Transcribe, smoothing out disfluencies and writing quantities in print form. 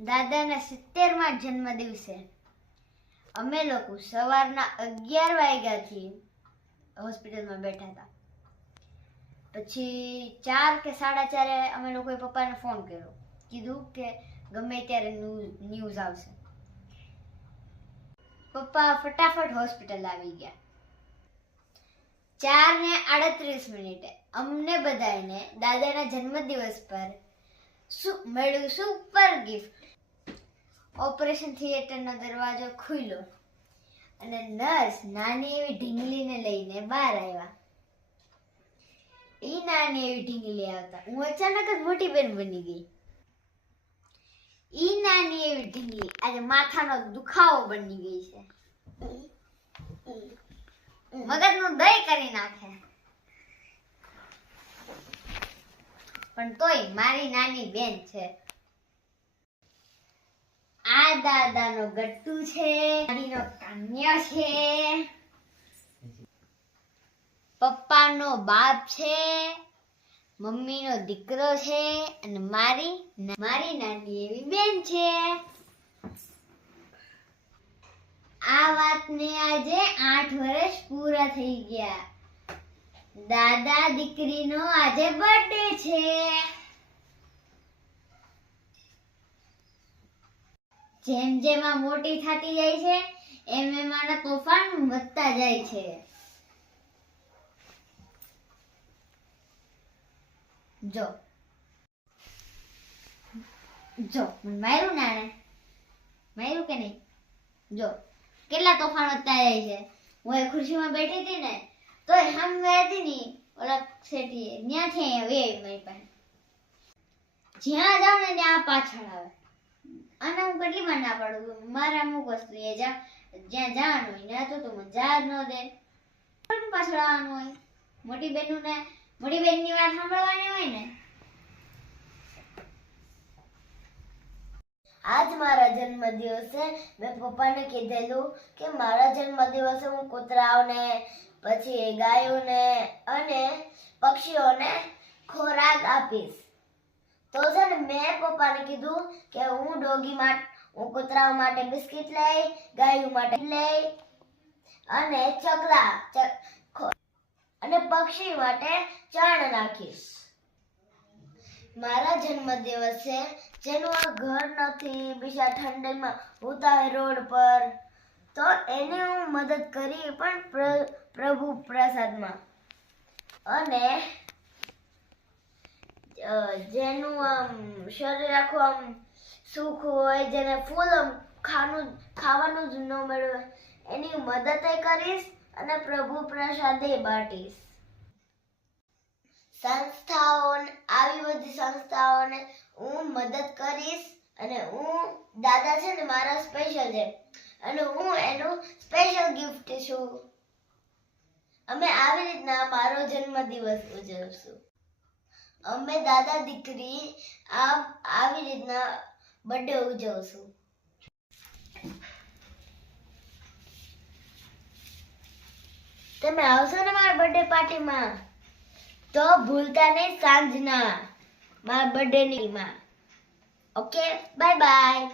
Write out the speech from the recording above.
દાદાના 70મા જન્મદિવસે અમે લોકો સવારના 11 વાગ્યાથી હોસ્પિટલમાં બેઠા હતા. પછી 4 કે 4:30 અમે લોકોએ પપ્પાને ફોન કર્યો, કીધું કે ગમે ત્યારે ન્યૂઝ આવશે. પપ્પા ફટાફટ હોસ્પિટલ આવી ગયા. 4:38 અમને બધાને દાદાના જન્મદિવસ પર મળ્યું સુપર ગિફ્ટ. ઓપરેશન થિયેટરનો દરવાજો ખુલ્લો અને નર્સ નાની એવી ઢીંગલીને લઈને બહાર આવ્યા. ઈ નાની એવી ઢીંગલી આવતા હું અચાનક જ મોટી બેન બની ગઈ. ઈ નાની એવી ઢીંગલી આજે માથાનો દુખાવો બની ગઈ છે. મગજનું દહીં કરી નાખે. પણ તોય મારી નાની બેન છે. આ દાદાનો ગટ્ટુ છે, દાદીનો કન્યા છે, પપ્પાનો બાપ છે, મમ્મીનો દીકરો છે અને મારી નાની એવી બેન છે. આ વાતને આજે 8 વર્ષ પૂરા થઈ ગયા. દાદા દીકરીનો આજે બર્થડે છે. જેમ જેમ આ મોટી થતી જાય છે એમ એમ આના તોફાન વધતા જાય છે. જો મને માર્યું ને, માર્યું કે નહીં? જો કેટલા તોફાન વધતા જાય છે. હું એ ખુરશીમાં બેઠી હતી ને તોય સામે હતી ને ઓલા શેઠી ત્યાંથી અહીંયા મારી પાસે. જ્યાં જાવ ને ત્યાં પાછળ આવે. અને હું કેટલી વાર ના પાડું, મારે અમુક વસ્તુ એ જ્યાં જવાનું હોય ને તો મને જા જ ન દે. પાછળ આવવાનું હોય. મોટી બેનની વાત સાંભળવાની હોય ને. આજ મારા જન્મદિવસે મેં પપ્પાને કીધેલું કે મારા જન્મદિવસે હું કૂતરાઓને, પછી ગાયોને અને પક્ષીઓને ખોરાક આપીશ. તો છે ને મેં પપ્પાને કીધું કે હું કૂતરાઓ માટે બિસ્કિટ લઈ, ગાયો માટે લઈ અને ચકલા અને પક્ષી માટે ચણ નાખીશ. મારા જન્મદિવસે જેનું આ ઘર નથી, બીજા ઠંડીમાં હોતા હોય રોડ પર, તો એને હું મદદ કરી પણ પ્રભુ પ્રસાદમાં. અને જેનું આમ શરીર આખું આમ સુખ હોય, જેને ફૂલ ખાવાનું જ ન મળે એની મદદ કરીશ અને પ્રભુ પ્રસાદે બાટીશ. આવી બધી સંસ્થાઓને હું મદદ કરીશ અને દાદા છે ને મારા સ્પેશિયલ છે અને હું એનું સ્પેશિયલ ગિફ્ટ છું. અમે આવી રીતના મારો જન્મદિવસ ઉજવશું. અમે દાદા દીકરી આવી રીતના બર્થડે ઉજવશું. તમે આવશો ને મારા બર્થડે પાર્ટીમાં? તો ભૂલતા નહીં સાંજના મારા બર્થડે ની માં. Okay, bye bye.